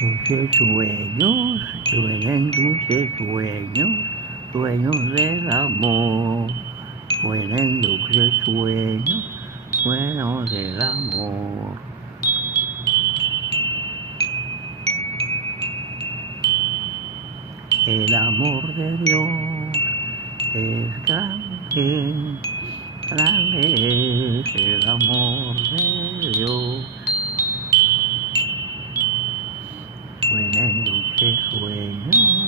Dulces sueños, sueñen dulces sueños, sueños del amor. Sueñen dulces sueños, sueños del amor. El amor de Dios es grande, grande es el amor de Dios. Sueñen dulces sueños,